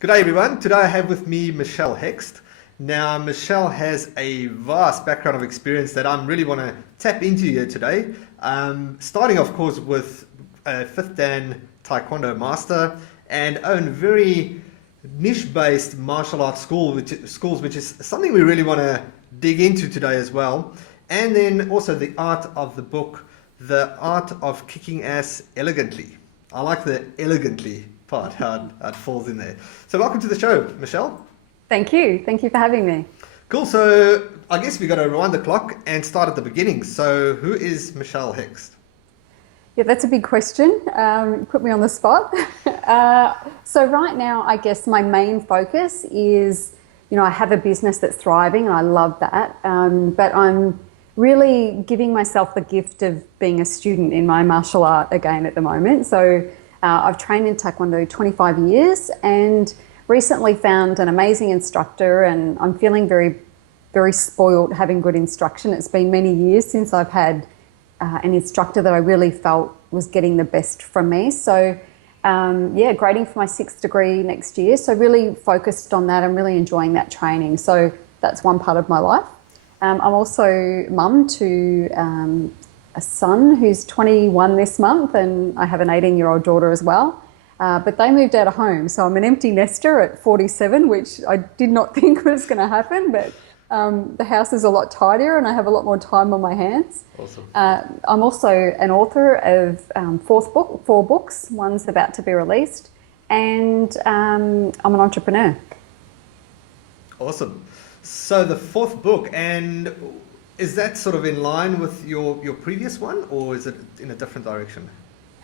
Good day, everyone. Today I have with me Michelle Hext. Now, Michelle has a vast background of experience that I really want to tap into here today. Starting, of course, with a fifth Dan Taekwondo master and own very niche-based martial arts schools, which is something we really want to dig into today as well. And then also the art of the book, The Art of Kicking Ass Elegantly. I like the elegantly part, how it falls in there. So welcome to the show, Michelle. Thank you. Thank you for having me. Cool. So I guess we got to rewind the clock and start at the beginning. So who is Michelle Hext? Yeah, that's a big question. Put me on the spot. So right now, I guess my main focus is, I have a business that's thriving and I love that. But I'm really giving myself the gift of being a student in my martial art again at the moment. So I've trained in Taekwondo 25 years and recently found an amazing instructor, and I'm feeling very, very spoiled having good instruction. It's been many years since I've had an instructor that I really felt was getting the best from me. So grading for my 6th degree next year. So really focused on that. I'm really enjoying that training. So that's one part of my life. I'm also mum to a son who's 21 this month, and I have an 18-year-old daughter as well. But they moved out of home, so I'm an empty nester at 47, which I did not think was going to happen, but the house is a lot tidier and I have a lot more time on my hands. Awesome. I'm also an author of four books. One's about to be released, and I'm an entrepreneur. Awesome. So the 4th book, and is that sort of in line with your previous one, or is it in a different direction?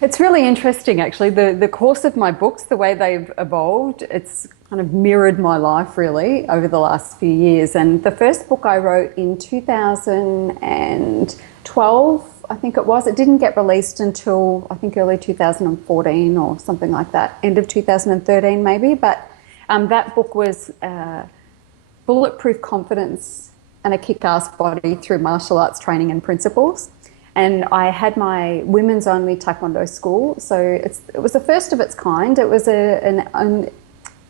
It's really interesting, actually. The course of my books, the way they've evolved, it's kind of mirrored my life, really, over the last few years. And the first book I wrote in 2012, I think it was. It didn't get released until, I think, early 2014 or something like that, end of 2013 maybe. But that book was Bulletproof Confidence and a Kick-Ass Body Through Martial Arts Training and Principles. And I had my women's only Taekwondo school. So it was the first of its kind. It was an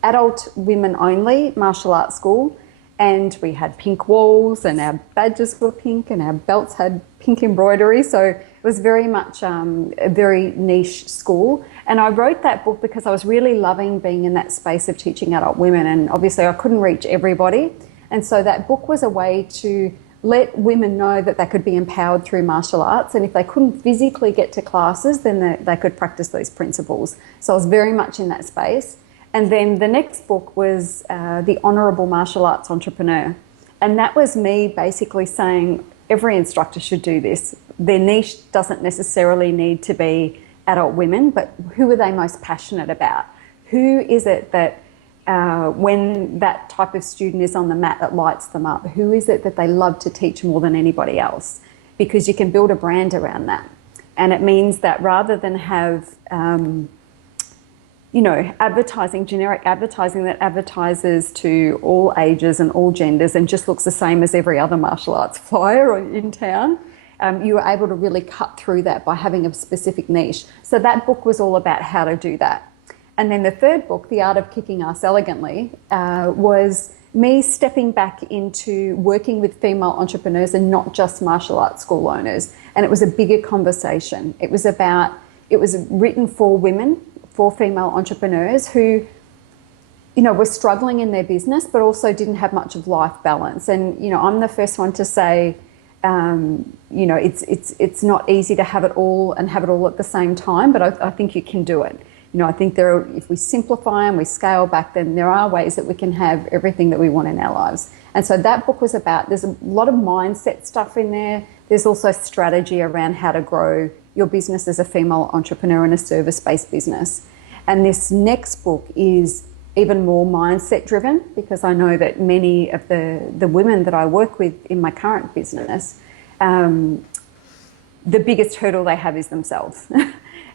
adult women only martial arts school. And we had pink walls and our badges were pink and our belts had pink embroidery. So it was very much a very niche school. And I wrote that book because I was really loving being in that space of teaching adult women. And obviously I couldn't reach everybody. And so that book was a way to let women know that they could be empowered through martial arts, and if they couldn't physically get to classes, then they could practice those principles. So I was very much in that space. And then the next book was The Honourable Martial Arts Entrepreneur. And that was me basically saying every instructor should do this. Their niche doesn't necessarily need to be adult women, but who are they most passionate about? Who is it that when that type of student is on the mat, it lights them up? Who is it that they love to teach more than anybody else? Because you can build a brand around that. And it means that rather than have, advertising, generic advertising that advertises to all ages and all genders and just looks the same as every other martial arts flyer in town, you were able to really cut through that by having a specific niche. So that book was all about how to do that. And then the third book, The Art of Kicking Ass Elegantly, was me stepping back into working with female entrepreneurs and not just martial arts school owners. And it was a bigger conversation. It was written for women, for female entrepreneurs who, were struggling in their business, but also didn't have much of life balance. And, I'm the first one to say, it's not easy to have it all and have it all at the same time, but I think you can do it. I think if we simplify and we scale back, then there are ways that we can have everything that we want in our lives. And so that book was there's a lot of mindset stuff in there. There's also strategy around how to grow your business as a female entrepreneur in a service-based business. And this next book is even more mindset driven, because I know that many of the women that I work with in my current business, the biggest hurdle they have is themselves.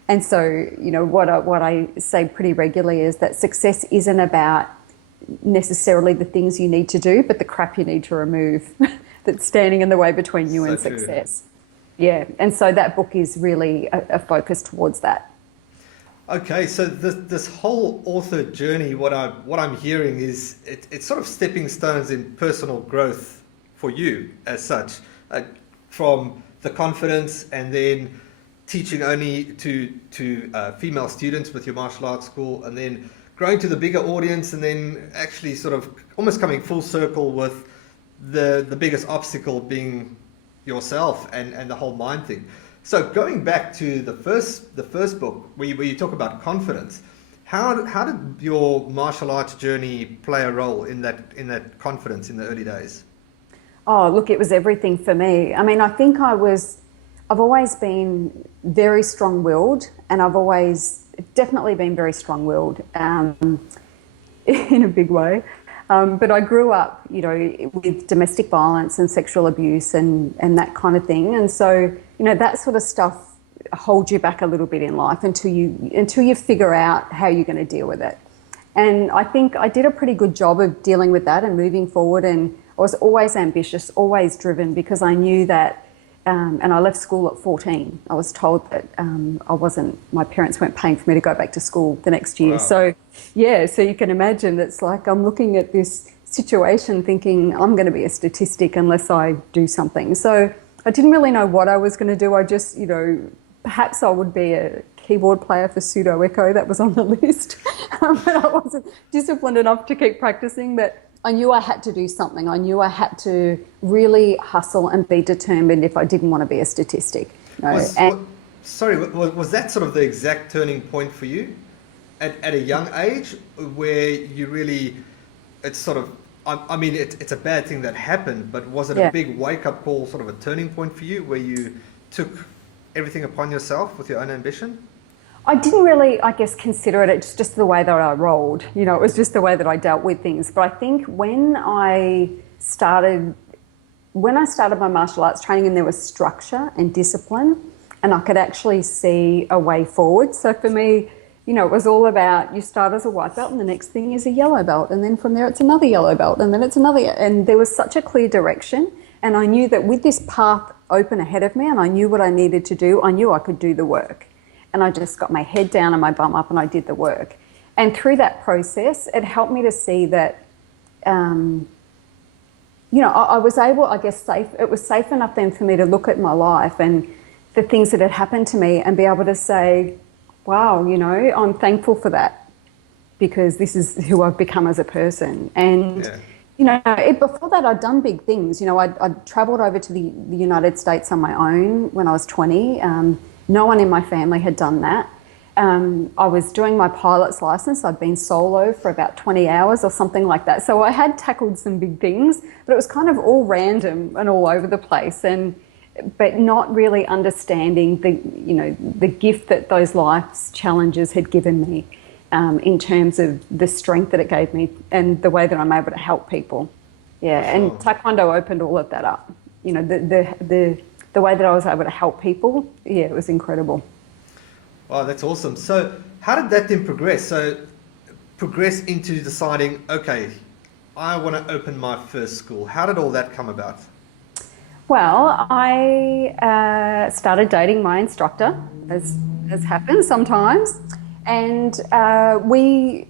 And so, what I say pretty regularly is that success isn't about necessarily the things you need to do, but the crap you need to remove that's standing in the way between you and success. Yeah, and so that book is really a focus towards that. Okay, so this whole author journey, what I'm hearing is it's sort of stepping stones in personal growth for you as such, from the confidence and then teaching only to female students with your martial arts school, and then growing to the bigger audience, and then actually sort of almost coming full circle with the biggest obstacle being yourself and the whole mind thing. So going back to the first book where you talk about confidence, how did your martial arts journey play a role in that confidence in the early days? Oh, look, it was everything for me. I mean, I think I've always been very strong-willed, and I've always definitely been very strong-willed in a big way. But I grew up, with domestic violence and sexual abuse and that kind of thing. And so, that sort of stuff holds you back a little bit in life until you figure out how you're going to deal with it. And I think I did a pretty good job of dealing with that and moving forward. And I was always ambitious, always driven, because I knew that, and I left school at 14. I was told that my parents weren't paying for me to go back to school the next year. Wow. So, so you can imagine it's like I'm looking at this situation thinking I'm going to be a statistic unless I do something. So I didn't really know what I was going to do. I just, perhaps I would be a keyboard player for Pseudo Echo. That was on the list. But I wasn't disciplined enough to keep practicing. But I knew I had to do something. I knew I had to really hustle and be determined if I didn't want to be a statistic. Was that sort of the exact turning point for you at a young age, where you really, it's sort of, I mean, it's a bad thing that happened, but was it a big wake-up call, sort of a turning point for you, where you took everything upon yourself with your own ambition? I didn't really, I guess, consider it. It's just the way that I rolled. It was just the way that I dealt with things. But I think when I started my martial arts training, and there was structure and discipline, and I could actually see a way forward. So for me, it was all about, you start as a white belt and the next thing is a yellow belt. And then from there it's another yellow belt, and then it's another. And there was such a clear direction. And I knew that with this path open ahead of me, and I knew what I needed to do, I knew I could do the work. And I just got my head down and my bum up and I did the work. And through that process, it helped me to see that, I was able, I guess, it was safe enough then for me to look at my life and the things that had happened to me and be able to say, wow, I'm thankful for that, because this is who I've become as a person. And, before that, I'd done big things. I'd travelled over to the United States on my own when I was 20. No one in my family had done that. I was doing my pilot's license. I'd been solo for about 20 hours or something like that. So I had tackled some big things, but it was kind of all random and all over the place, but not really understanding the gift that those life's challenges had given me, in terms of the strength that it gave me and the way that I'm able to help people. Yeah, and Taekwondo opened all of that up. The way that I was able to help people, it was incredible. Wow, that's awesome. So how did that then progress? So progress into deciding, okay, I want to open my first school. How did all that come about? Well, I started dating my instructor, as happens sometimes. And I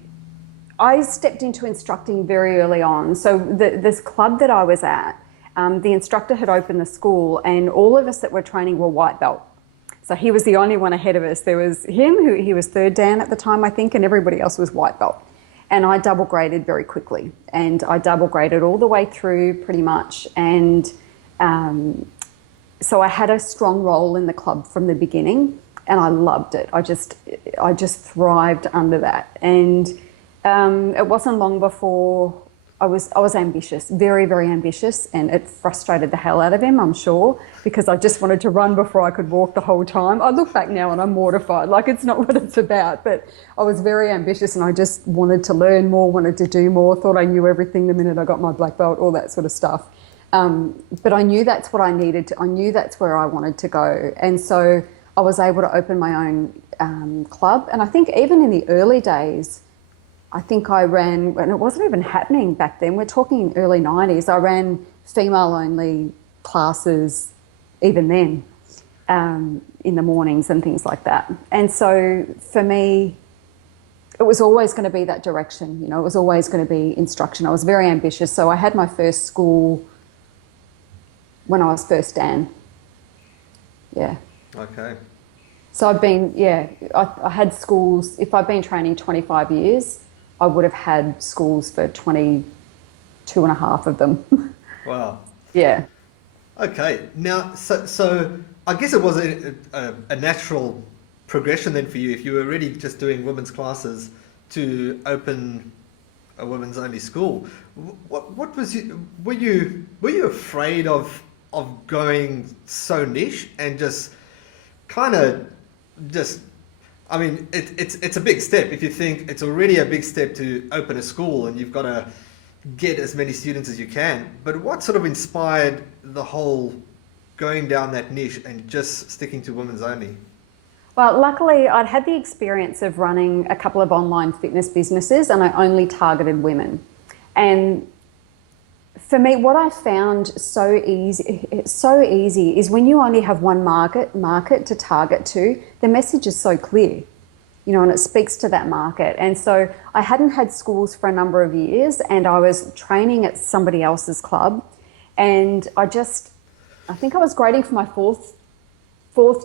stepped into instructing very early on. So this club that I was at, the instructor had opened the school, and all of us that were training were white belt. So he was the only one ahead of us. There was him, he was third dan at the time, I think, and everybody else was white belt. And I double graded very quickly. And I double graded all the way through pretty much. And so I had a strong role in the club from the beginning, and I loved it. I just thrived under that. And it wasn't long before I was ambitious, very, very ambitious, and it frustrated the hell out of him, I'm sure, because I just wanted to run before I could walk the whole time. I look back now and I'm mortified, like it's not what it's about, but I was very ambitious and I just wanted to learn more, wanted to do more, thought I knew everything the minute I got my black belt, all that sort of stuff. But I knew that's what I needed I knew that's where I wanted to go. And so I was able to open my own club. And I think even in the early days, I think I ran, and it wasn't even happening back then, we're talking early 90s, I ran female-only classes even then. in the mornings and things like that. And so for me, it was always going to be that direction. It was always going to be instruction. I was very ambitious. So I had my first school when I was first Dan. Yeah. Okay. So I had schools. If I'd been training 25 years, I would have had schools for 22 and a half of them. Wow. Yeah. Okay. Now, so I guess it was a natural progression then for you, if you were already just doing women's classes, to open a women's only school. What was you? Were you afraid of going so niche and just kind of just? I mean, it's a big step. If you think it's already a big step to open a school and you've got to get as many students as you can. But what sort of inspired the whole going down that niche and just sticking to women's only? Well, luckily, I'd had the experience of running a couple of online fitness businesses, and I only targeted women. And for me, what I found so easy is when you only have one market to target to, the message is so clear, and it speaks to that market. And so I hadn't had schools for a number of years, and I was training at somebody else's club, and I think I was grading for my fourth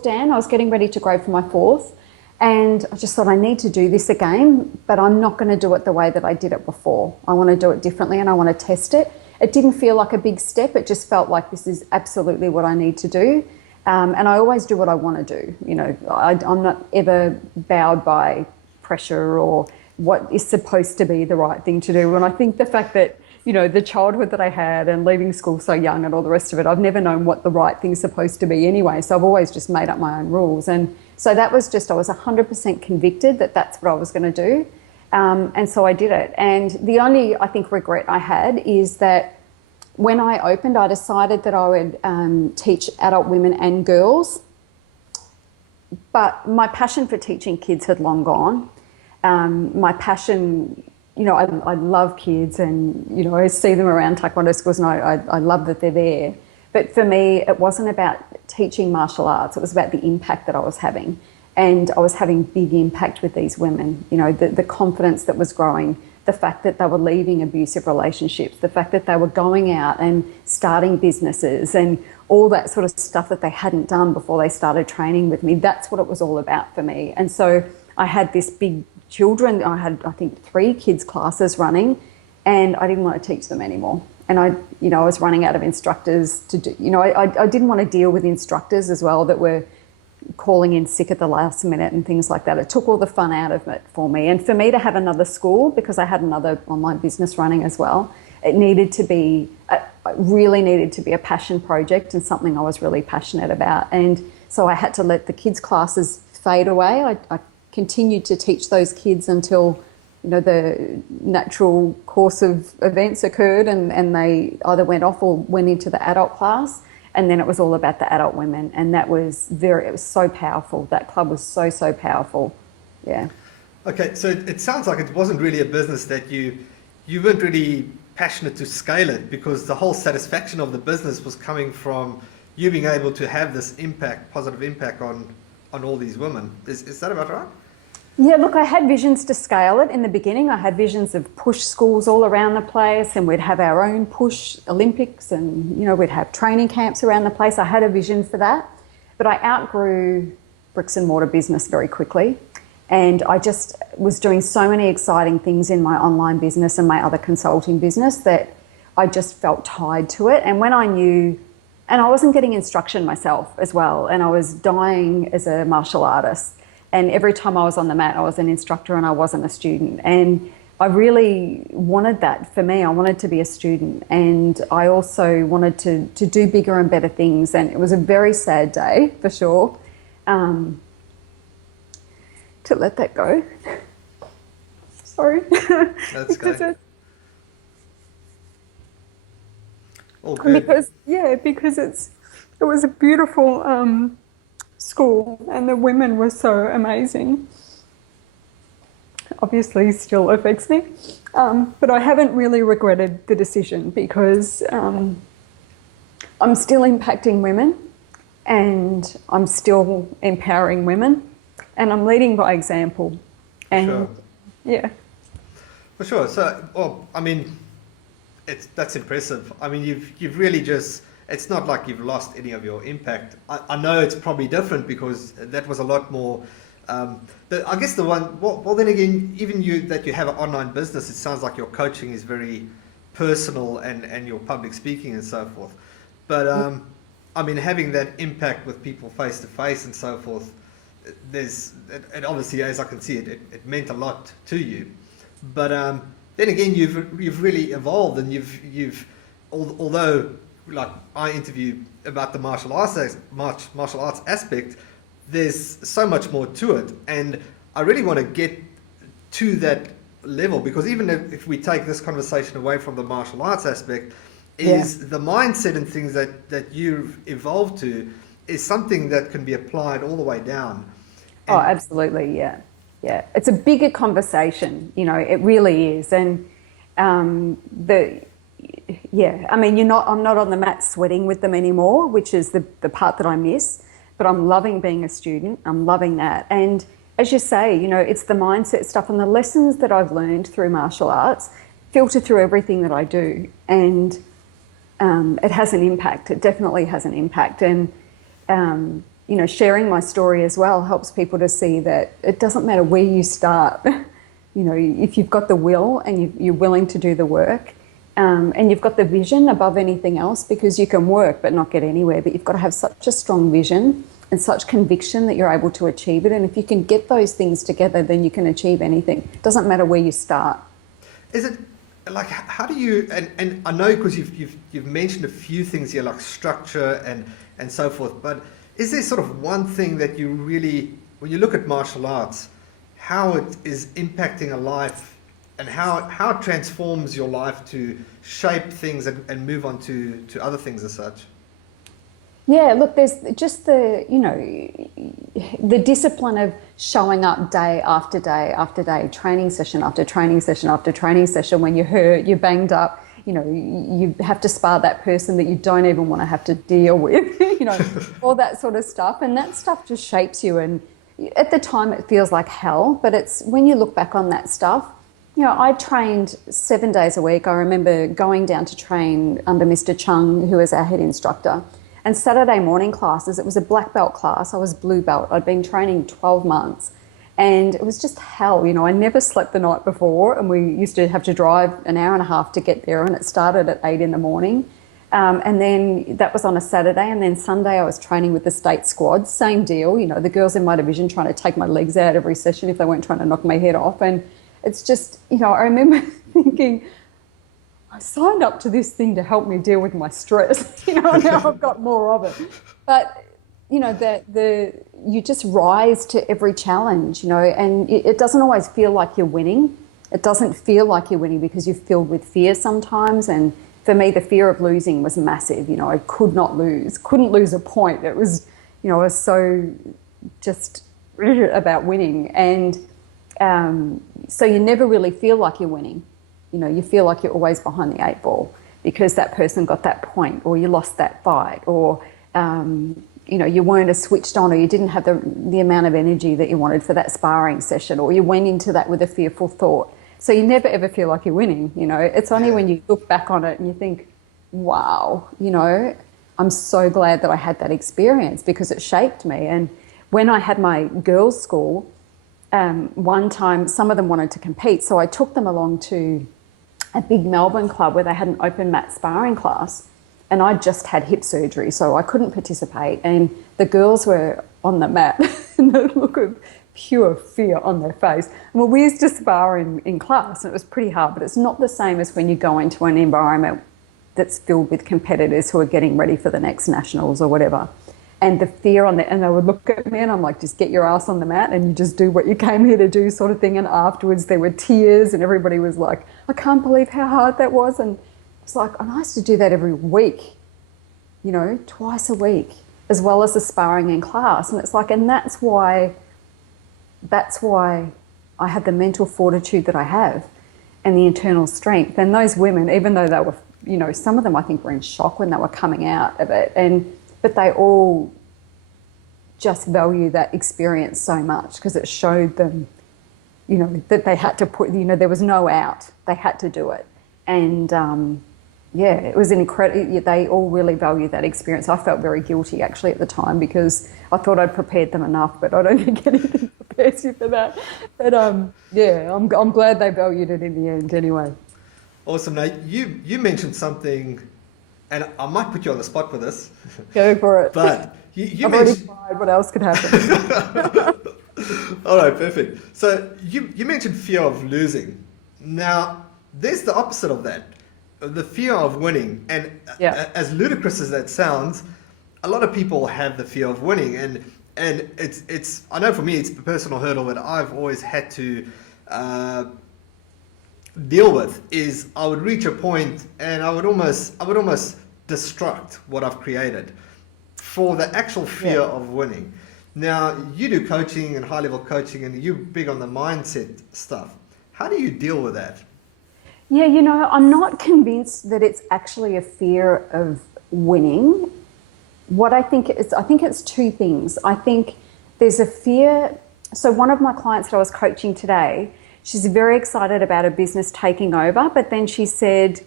Dan. I was getting ready to grade for my fourth, and I just thought, I need to do this again, but I'm not going to do it the way that I did it before. I want to do it differently, and I want to test it. It didn't feel like a big step. It just felt like this is absolutely what I need to do. And I always do what I want to do. I'm not ever bowed by pressure or what is supposed to be the right thing to do. And I think the fact that, the childhood that I had and leaving school so young and all the rest of it, I've never known what the right thing's supposed to be anyway. So I've always just made up my own rules. And so that was I was 100% convicted that that's what I was going to do. And so I did it. And the only, I think, regret I had is that when I opened, I decided that I would teach adult women and girls. But my passion for teaching kids had long gone. My passion, I love kids, and, I see them around taekwondo schools, and I love that they're there. But for me, it wasn't about teaching martial arts. It was about the impact that I was having. And I was having big impact with these women, the confidence that was growing, the fact that they were leaving abusive relationships, the fact that they were going out and starting businesses and all that sort of stuff that they hadn't done before they started training with me. That's what it was all about for me. And so I had this big children. I had, I think, 3 kids classes running, and I didn't want to teach them anymore. And I was running out of instructors to do, I didn't want to deal with instructors as well that were calling in sick at the last minute and things like that. It took all the fun out of it for me. And for me to have another school, because I had another online business running as well, it really needed to be a passion project and something I was really passionate about. And so I had to let the kids' classes fade away. I continued to teach those kids until, the natural course of events occurred, and they either went off or went into the adult class. And then it was all about the adult women, and it was so powerful. That club was so powerful. Yeah. Okay, so it sounds like it wasn't really a business that you weren't really passionate to scale it, because the whole satisfaction of the business was coming from you being able to have this positive impact on all these women. Is that about right? Yeah, look, I had visions to scale it in the beginning. I had visions of push schools all around the place, and we'd have our own push Olympics, and, we'd have training camps around the place. I had a vision for that, but I outgrew bricks and mortar business very quickly. And I just was doing so many exciting things in my online business and my other consulting business that I just felt tied to it. And when I knew, and I wasn't getting instruction myself as well, and I was dying as a martial artist. And every time I was on the mat, I was an instructor and I wasn't a student. And I really wanted that for me. I wanted to be a student, and I also wanted to do bigger and better things. And it was a very sad day, for sure, to let that go. Sorry. That's good. All good. Because it was a beautiful school, and the women were so amazing. Obviously still affects me, but I haven't really regretted the decision, because I'm still impacting women, and I'm still empowering women, and I'm leading by example. And Sure. yeah. For sure. So, well, I mean, that's impressive. I mean, you've really just. It's not like you've lost any of your impact. I know it's probably different because that was a lot more. I guess the one. Well, then again, even you have an online business, it sounds like your coaching is very personal and your public speaking and so forth. But I mean, having that impact with people face to face and so forth, and obviously, as I can see it meant a lot to you. But then again, you've really evolved, and although like I interview about the martial arts aspect, there's so much more to it, and I really want to get to that level, because even if we take this conversation away from the martial arts aspect, is the mindset and things that you've evolved to is something that can be applied all the way down. Oh, absolutely, yeah. Yeah, it's a bigger conversation, it really is. And I mean, I'm not on the mat sweating with them anymore, which is the part that I miss, but I'm loving being a student. I'm loving that. And as you say, it's the mindset stuff and the lessons that I've learned through martial arts filter through everything that I do. And it has an impact. It definitely has an impact. And, sharing my story as well helps people to see that it doesn't matter where you start. If you've got the will and you're willing to do the work, and you've got the vision above anything else, because you can work but not get anywhere, but you've got to have such a strong vision and such conviction that you're able to achieve it. And if you can get those things together, then you can achieve anything. It doesn't matter where you start. Is it like, how do you, and I know because you've mentioned a few things here like structure and so forth, but is there sort of one thing that you really, when you look at martial arts, how it is impacting a life and how it transforms your life to shape things and move on to other things as such? Yeah, look, there's just the discipline of showing up day after day after day, training session after training session after training session. When you're hurt, you're banged up, you have to spar that person that you don't even want to have to deal with, all that sort of stuff. And that stuff just shapes you. And at the time it feels like hell, but it's when you look back on that stuff, I trained 7 days a week. I remember going down to train under Mr. Chung, who was our head instructor. And Saturday morning classes, it was a black belt class. I was blue belt. I'd been training 12 months. And it was just hell. I never slept the night before. And we used to have to drive an hour and a half to get there. And it started at 8 in the morning. And then that was on a Saturday. And then Sunday I was training with the state squad. Same deal. The girls in my division trying to take my legs out every session if they weren't trying to knock my head off. And it's just, I remember thinking, I signed up to this thing to help me deal with my stress, and now I've got more of it. But, you just rise to every challenge, and it doesn't always feel like you're winning. It doesn't feel like you're winning because you're filled with fear sometimes. And for me, the fear of losing was massive. I couldn't lose a point. It was, I was so just about winning. And so you never really feel like you're winning. You feel like you're always behind the 8 ball because that person got that point, or you lost that fight, or you weren't as switched on, or you didn't have the amount of energy that you wanted for that sparring session, or you went into that with a fearful thought. So you never ever feel like you're winning. It's only when you look back on it and you think, wow, I'm so glad that I had that experience because it shaped me. And when I had my girls' school, one time some of them wanted to compete, so I took them along to a big Melbourne club where they had an open mat sparring class, and I just had hip surgery, so I couldn't participate. And the girls were on the mat and the look of pure fear on their face. Well, we used to spar in class, and it was pretty hard, but it's not the same as when you go into an environment that's filled with competitors who are getting ready for the next nationals or whatever. And the fear and they would look at me and I'm like, just get your ass on the mat and you just do what you came here to do, sort of thing. And afterwards there were tears and everybody was like, I can't believe how hard that was. And it's like, and I used to do that every week, twice a week, as well as the sparring in class. And it's like, and that's why I have the mental fortitude that I have and the internal strength. And those women, even though they were, some of them I think were in shock when they were coming out of it, but they all just value that experience so much because it showed them, you know, that they had to put, you know, there was no out. They had to do it. And yeah, it was an incredible, they all really valued that experience. I felt very guilty actually at the time because I thought I'd prepared them enough, but I don't think anything prepares you for that. But yeah, I'm glad they valued it in the end anyway. Awesome. Now, you mentioned something, and I might put you on the spot for this. Go for it. But you I've already mentioned... tried. What else could happen? All right, perfect. So you mentioned fear of losing. Now, there's the opposite of that, the fear of winning. And Yeah. as ludicrous as that sounds, a lot of people have the fear of winning. And it's I know for me, it's a personal hurdle that I've always had to deal with. Is I would reach a point and I would almost destruct what I've created for the actual fear of winning. Now, you do coaching and high-level coaching, and you're big on the mindset stuff. How do you deal with that? Yeah, you know, I'm not convinced that it's actually a fear of winning. What I think it's two things. I think there's a fear. So one of my clients that I was coaching today, she's very excited about her business taking over, but then she said,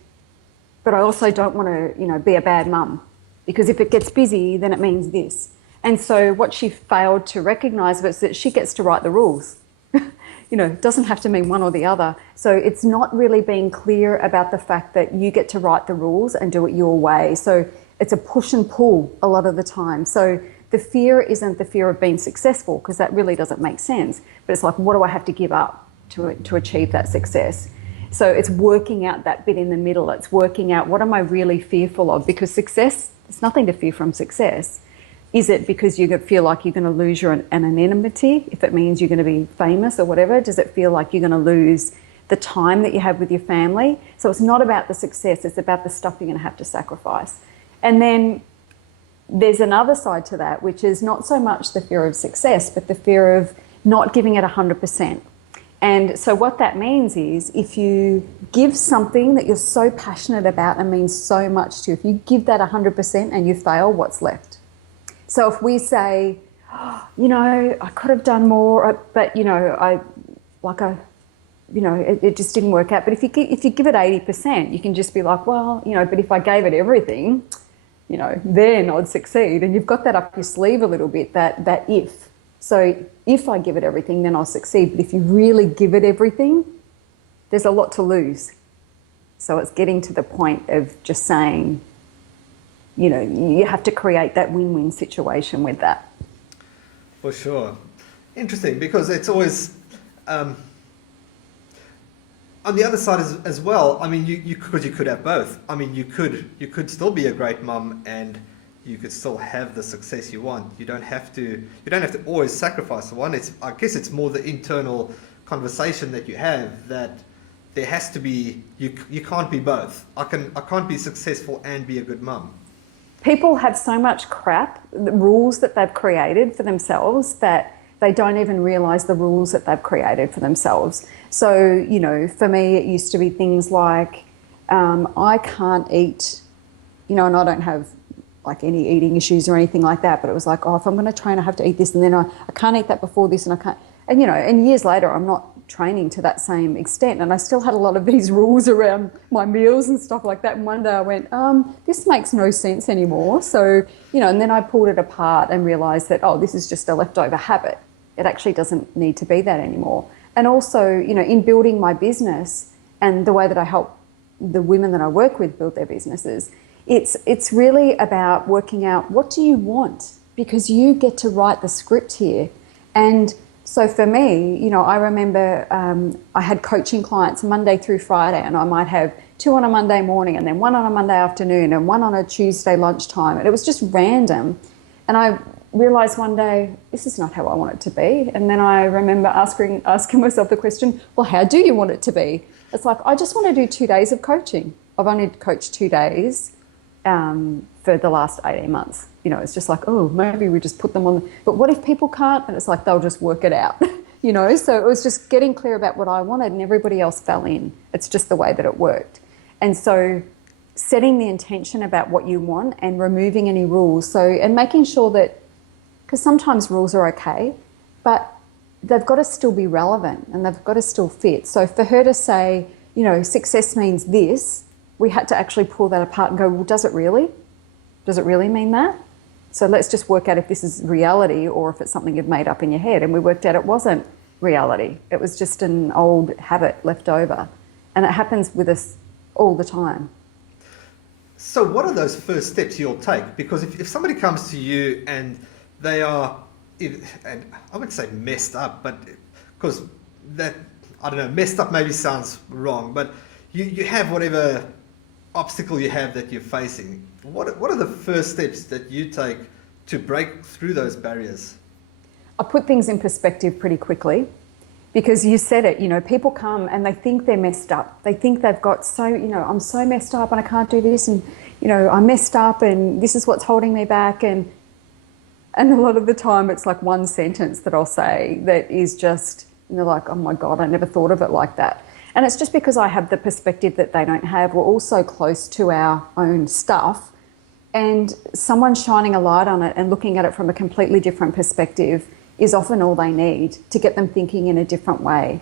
but I also don't want to, you know, be a bad mum because if it gets busy, then it means this. And so what she failed to recognize was that she gets to write the rules. You know, it doesn't have to mean one or the other. So it's not really being clear about the fact that you get to write the rules and do it your way. So it's a push and pull a lot of the time. So the fear isn't the fear of being successful because that really doesn't make sense. But it's like, what do I have to give up to achieve that success? So it's working out that bit in the middle. It's working out what am I really fearful of? Because success, there's nothing to fear from success. Is it because you feel like you're going to lose your anonymity if it means you're going to be famous or whatever? Does it feel like you're going to lose the time that you have with your family? So it's not about the success, it's about the stuff you're going to have to sacrifice. And then there's another side to that, which is not so much the fear of success, but the fear of not giving it 100%. And so what that means is if you give something that you're so passionate about and means so much to you, if you give that 100% and you fail, what's left? So if we say, oh, you know, I could have done more, but, you know, it just didn't work out. But if you give it 80%, you can just be like, well, you know, but if I gave it everything, you know, then I'd succeed. And you've got that up your sleeve a little bit, that if. So if I give it everything, then I'll succeed. But if you really give it everything, there's a lot to lose. So it's getting to the point of just saying, you know, you have to create that win-win situation with that. For sure. Interesting, because it's always on the other side as well. I mean, you could have both. I mean, you could still be a great mum and you could still have the success you want. You don't have to always sacrifice the one. I guess it's more the internal conversation that you have that there has to be. You can't be both. I can't be successful and be a good mum. People have so much crap, the rules that they've created for themselves that they don't even realise the rules that they've created for themselves. So, you know, for me, it used to be things like I can't eat, you know, and I don't have like any eating issues or anything like that, but it was like, oh, if I'm going to train, I have to eat this, and then I can't eat that before this, and I can't, and, you know, and years later, I'm not training to that same extent, and I still had a lot of these rules around my meals and stuff like that. And one day I went, this makes no sense anymore. So, you know, and then I pulled it apart and realised that, oh, this is just a leftover habit. It actually doesn't need to be that anymore. And also, you know, in building my business and the way that I help the women that I work with build their businesses, it's really about working out, what do you want? Because you get to write the script here. And so for me, you know, I remember I had coaching clients Monday through Friday, and I might have 2 on a Monday morning and then 1 on a Monday afternoon and 1 on a Tuesday lunchtime. And it was just random. And I realised one day, this is not how I want it to be. And then I remember asking myself the question, well, how do you want it to be? It's like, I just want to do 2 days of coaching. I've only coached 2 days for the last 18 months. You know, it's just like, oh, maybe we just put them on. But what if people can't? And it's like, they'll just work it out, you know? So it was just getting clear about what I wanted, and everybody else fell in. It's just the way that it worked. And so setting the intention about what you want and removing any rules. So, and making sure that because sometimes rules are okay, but they've got to still be relevant and they've got to still fit. So for her to say, you know, success means this, we had to actually pull that apart and go, well, does it really? Does it really mean that? So let's just work out if this is reality or if it's something you've made up in your head. And we worked out it wasn't reality. It was just an old habit left over. And it happens with us all the time. So what are those first steps you'll take? Because if somebody comes to you and they are, and I wouldn't say messed up, but because that, I don't know, messed up maybe sounds wrong, but you have whatever obstacle you have that you're facing. What are the first steps that you take to break through those barriers? I put things in perspective pretty quickly because you said it, you know, people come and they think they're messed up. They think they've got so, you know, I'm so messed up and I can't do this and, you know, I'm messed up and this is what's holding me back. And a lot of the time it's like one sentence that I'll say that is just, you know, like, oh my God, I never thought of it like that. And it's just because I have the perspective that they don't have. We're all so close to our own stuff, and someone shining a light on it and looking at it from a completely different perspective is often all they need to get them thinking in a different way.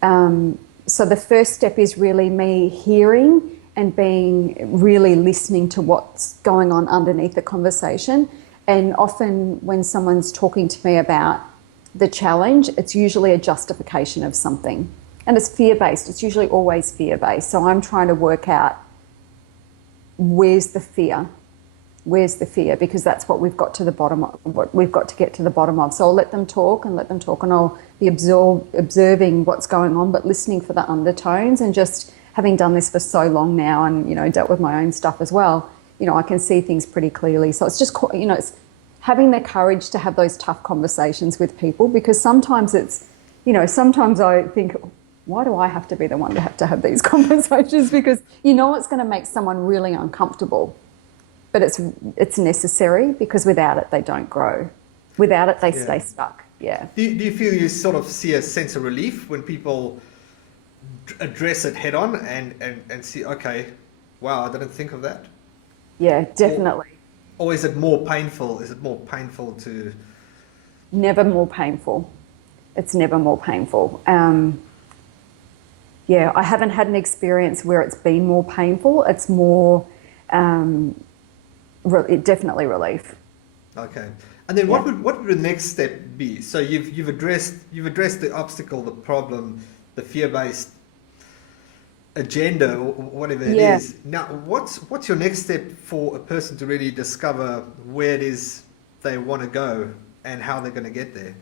So the first step is really me hearing and being really listening to what's going on underneath the conversation. And often when someone's talking to me about the challenge, it's usually a justification of something. And it's fear-based. It's usually always fear-based. So I'm trying to work out where's the fear? Where's the fear? Because that's what we've got to the bottom of, what we've got to get to the bottom of. So I'll let them talk, and I'll be observing what's going on, but listening for the undertones. And just having done this for so long now, and you know, dealt with my own stuff as well, you know, I can see things pretty clearly. So it's just, you know, it's having the courage to have those tough conversations with people, because sometimes it's, you know, sometimes I think, why do I have to be the one to have these conversations? Because you know it's going to make someone really uncomfortable. But it's necessary, because without it, they don't grow. Without it, they stay stuck. Yeah. Do you feel you sort of see a sense of relief when people address it head on and see, okay, wow, I didn't think of that? Yeah, definitely. Or is it more painful? Is it more painful to... Never more painful. It's never more painful. Yeah, I haven't had an experience where it's been more painful. It's more... definitely relief. Okay, and then what would the next step be? So you've addressed the obstacle, the problem, the fear-based agenda, or whatever it is. Now, what's your next step for a person to really discover where it is they want to go and how they're going to get there?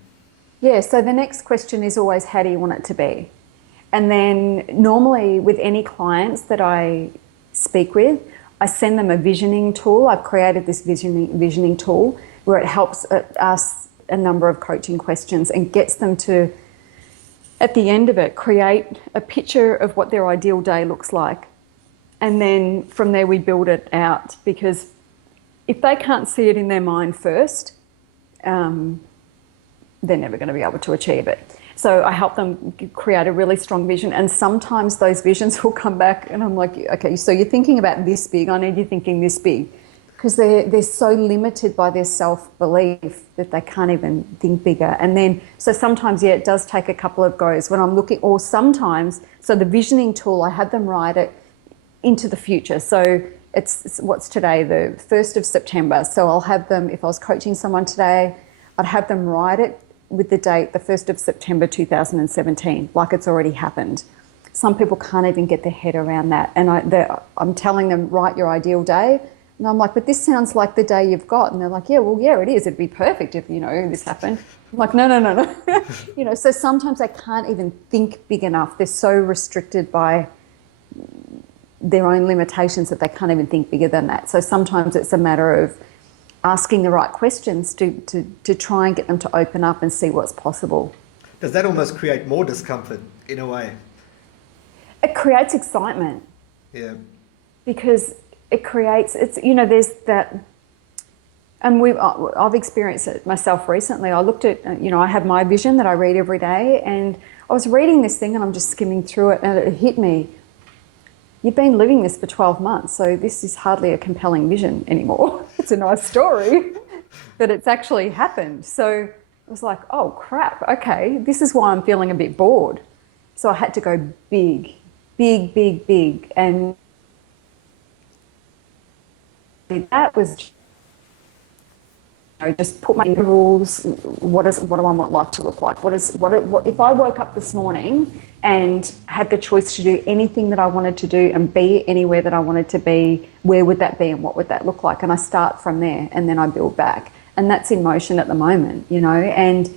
Yeah. So the next question is always, how do you want it to be? And then normally with any clients that I speak with, I send them a visioning tool. I've created this visioning tool where it helps us a number of coaching questions and gets them to, at the end of it, create a picture of what their ideal day looks like. And then from there we build it out, because if they can't see it in their mind first, they're never going to be able to achieve it. So I help them create a really strong vision, and sometimes those visions will come back and I'm like, okay, so you're thinking about this big, I need you thinking this big, because they're so limited by their self-belief that they can't even think bigger. And then, so sometimes, yeah, it does take a couple of goes when I'm looking, or sometimes, so the visioning tool, I have them write it into the future. So it's what's today, the 1st of September. So I'll have them, if I was coaching someone today, I'd have them write it with the date, the 1st of September 2017, like it's already happened. Some people can't even get their head around that. And I'm telling them, write your ideal day. And I'm like, but this sounds like the day you've got. And they're like, yeah, well, yeah, it is. It'd be perfect if, you know, this happened. I'm like, no. You know, so sometimes they can't even think big enough. They're so restricted by their own limitations that they can't even think bigger than that. So sometimes it's a matter of asking the right questions to try and get them to open up and see what's possible. Does that almost create more discomfort in a way? It creates excitement. Yeah. Because it creates, it's, you know, there's that, and I've experienced it myself recently. I looked at, you know, I have my vision that I read every day, and I was reading this thing and I'm just skimming through it and it hit me. You've been living this for 12 months, so this is hardly a compelling vision anymore. It's a nice story, that it's actually happened. So I was like, oh crap, okay, this is why I'm feeling a bit bored. So I had to go big, big, big, big. And that was, just put my rules. What do I want life to look like? What if I woke up this morning and had the choice to do anything that I wanted to do and be anywhere that I wanted to be, where would that be and what would that look like? And I start from there and then I build back. And that's in motion at the moment, and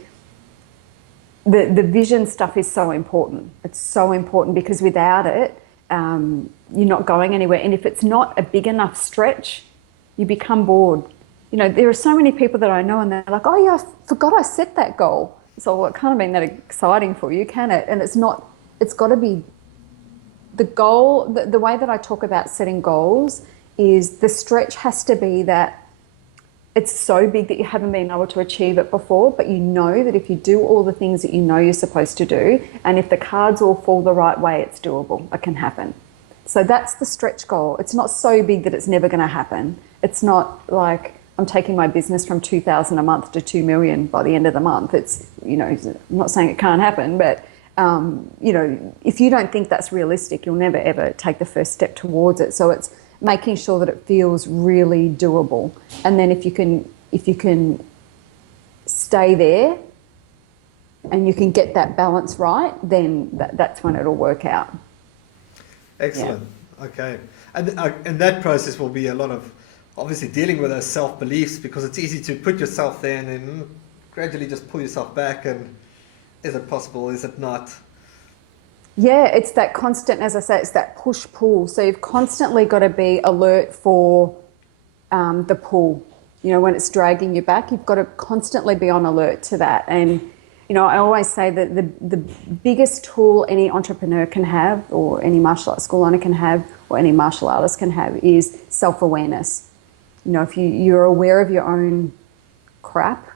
the vision stuff is so important. It's so important because without it, you're not going anywhere. And if it's not a big enough stretch, you become bored. There are so many people that I know and they're like, oh yeah, I forgot I set that goal. So well, it can't have been that exciting for you, can it? And it's not, it's got to be the goal. The way that I talk about setting goals is the stretch has to be that it's so big that you haven't been able to achieve it before, but you know that if you do all the things that you know you're supposed to do, and if the cards all fall the right way, it's doable. It can happen. So that's the stretch goal. It's not so big that it's never going to happen. It's not like I'm taking my business from 2,000 a month to 2 million by the end of the month. It's, I'm not saying it can't happen, but, if you don't think that's realistic, you'll never ever take the first step towards it. So it's making sure that it feels really doable. And then if you can stay there and you can get that balance right, then that's when it'll work out. Excellent. Yeah. Okay. And that process will be a lot of obviously dealing with those self-beliefs, because it's easy to put yourself there and then gradually just pull yourself back. And is it possible? Is it not? Yeah, it's that constant, as I say, it's that push-pull. So you've constantly got to be alert for the pull. When it's dragging you back, you've got to constantly be on alert to that. And, I always say that the biggest tool any entrepreneur can have, or any martial arts school owner can have, or any martial artist can have, is self-awareness. If you're aware of your own crap,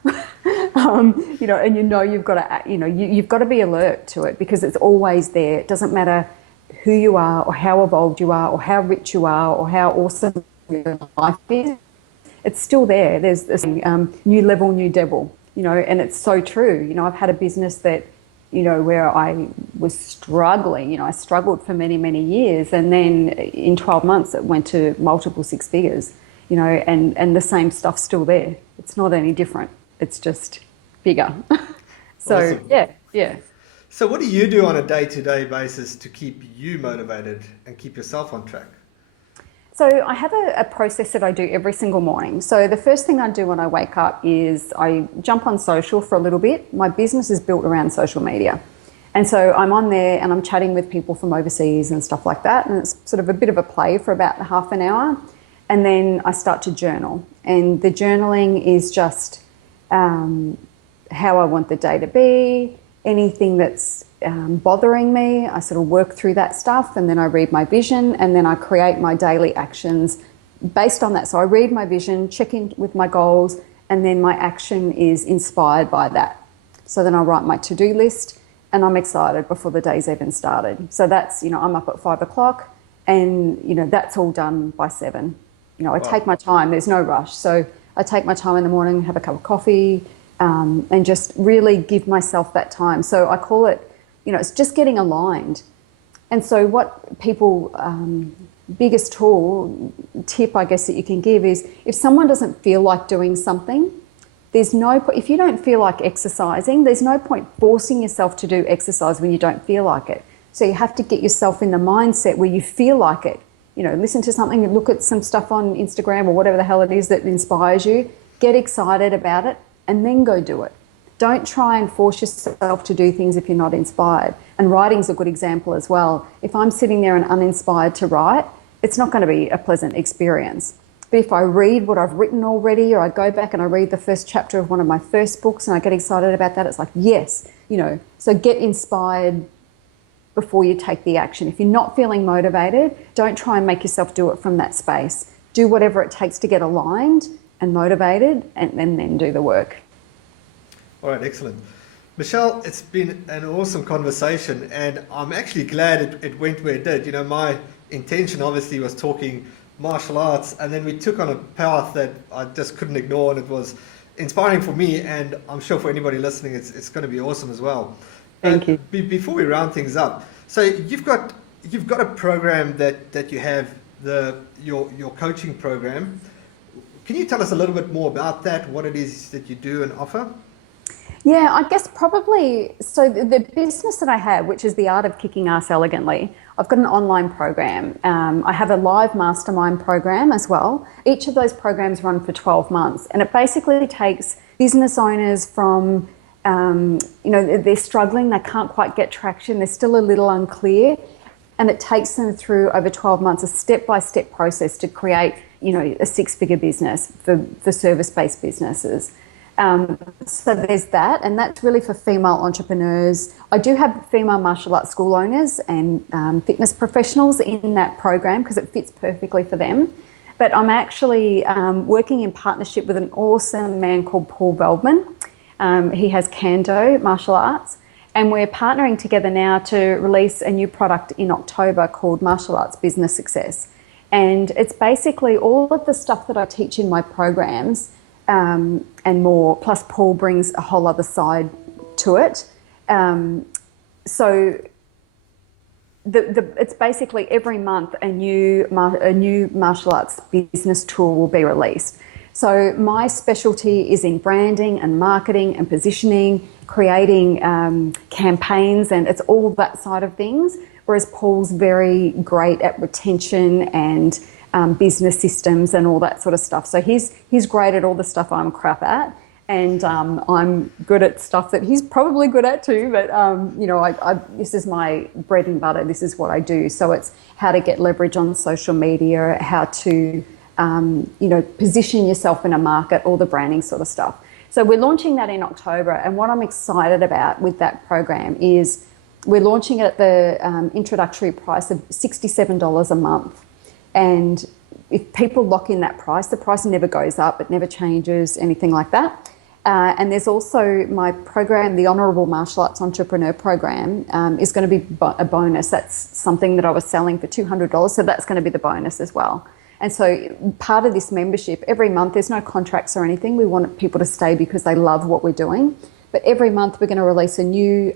and you've got to, you've got to be alert to it, because it's always there. It doesn't matter who you are or how evolved you are or how rich you are or how awesome your life is. It's still there. There's this new level, new devil, and it's so true. I've had a business that, where I was struggling, I struggled for many, many years. And then in 12 months, it went to multiple six figures, and the same stuff's still there. It's not any different. It's just bigger. So, awesome. Yeah. So what do you do on a day-to-day basis to keep you motivated and keep yourself on track? So I have a process that I do every single morning. So the first thing I do when I wake up is I jump on social for a little bit. My business is built around social media. And so I'm on there and I'm chatting with people from overseas and stuff like that. And it's sort of a bit of a play for about half an hour. And then I start to journal. And the journaling is just how I want the day to be, anything that's bothering me, I sort of work through that stuff, and then I read my vision, and then I create my daily actions based on that. So I read my vision, check in with my goals, and then my action is inspired by that. So then I write my to-do list, and I'm excited before the day's even started. So that's, I'm up at 5 o'clock, and, that's all done by 7. I take my time, there's no rush. So I take my time in the morning, have a cup of coffee, and just really give myself that time. So I call it, it's just getting aligned. And so what people, biggest tip, I guess, that you can give is, if someone doesn't feel like doing something, if you don't feel like exercising, there's no point forcing yourself to do exercise when you don't feel like it. So you have to get yourself in the mindset where you feel like it. Listen to something, look at some stuff on Instagram or whatever the hell it is that inspires you, get excited about it, and then go do it. Don't try and force yourself to do things if you're not inspired. And writing's a good example as well. If I'm sitting there and uninspired to write, it's not going to be a pleasant experience. But if I read what I've written already, or I go back and I read the first chapter of one of my first books and I get excited about that, it's like, yes, so get inspired before you take the action. If you're not feeling motivated, don't try and make yourself do it from that space. Do whatever it takes to get aligned and motivated, and then do the work. All right, excellent. Michelle, it's been an awesome conversation, and I'm actually glad it went where it did. My intention obviously was talking martial arts, and then we took on a path that I just couldn't ignore, and it was inspiring for me, and I'm sure for anybody listening, it's going to be awesome as well. Thank you. Before we round things up, so you've got a program that you have, your coaching program. Can you tell us a little bit more about that? What it is that you do and offer? Yeah, I guess probably, so the business that I have, which is the art of kicking ass elegantly, I've got an online program. I have a live mastermind program as well. Each of those programs run for 12 months, and it basically takes business owners from, they're struggling, they can't quite get traction, they're still a little unclear, and it takes them through over 12 months, a step-by-step process to create, a six-figure business for service-based businesses. So there's that, and that's really for female entrepreneurs. I do have female martial arts school owners and fitness professionals in that program because it fits perfectly for them. But I'm actually working in partnership with an awesome man called Paul Veldman. He has Kendo Martial Arts, and we're partnering together now to release a new product in October called Martial Arts Business Success. And it's basically all of the stuff that I teach in my programs and more, plus Paul brings a whole other side to it. So it's basically every month a new martial arts business tool will be released. So my specialty is in branding and marketing and positioning, creating campaigns, and it's all that side of things, whereas Paul's very great at retention and business systems and all that sort of stuff. So he's great at all the stuff I'm crap at, and I'm good at stuff that he's probably good at too. But this is my bread and butter. This is what I do. So it's how to get leverage on social media, how to position yourself in a market, all the branding sort of stuff. So we're launching that in October, and what I'm excited about with that program is we're launching it at the introductory price of $67 a month. And if people lock in that price, the price never goes up, it never changes, anything like that. And there's also my program, the Honourable Martial Arts Entrepreneur Program, is going to be a bonus. That's something that I was selling for $200, so that's going to be the bonus as well. And so part of this membership, every month, there's no contracts or anything. We want people to stay because they love what we're doing. But every month we're going to release a new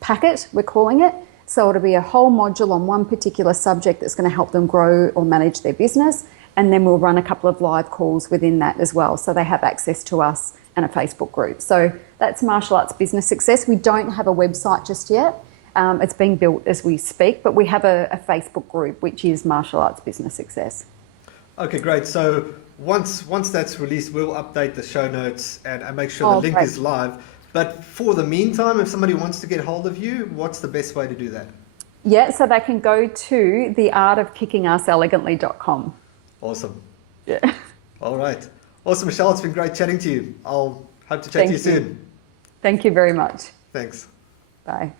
packet, we're calling it. So it'll be a whole module on one particular subject that's going to help them grow or manage their business. And then we'll run a couple of live calls within that as well. So they have access to us and a Facebook group. So that's Martial Arts Business Success. We don't have a website just yet. It's being built as we speak, but we have a Facebook group, which is Martial Arts Business Success. Okay, great. So once that's released, we'll update the show notes and make sure the link is live. But for the meantime, if somebody wants to get hold of you, what's the best way to do that? Yeah, so they can go to theartofkickingasselegantly.com. Awesome. Yeah. All right. Awesome, Michelle. It's been great chatting to you. I'll hope to chat to you soon. Thank you very much. Thanks. Bye.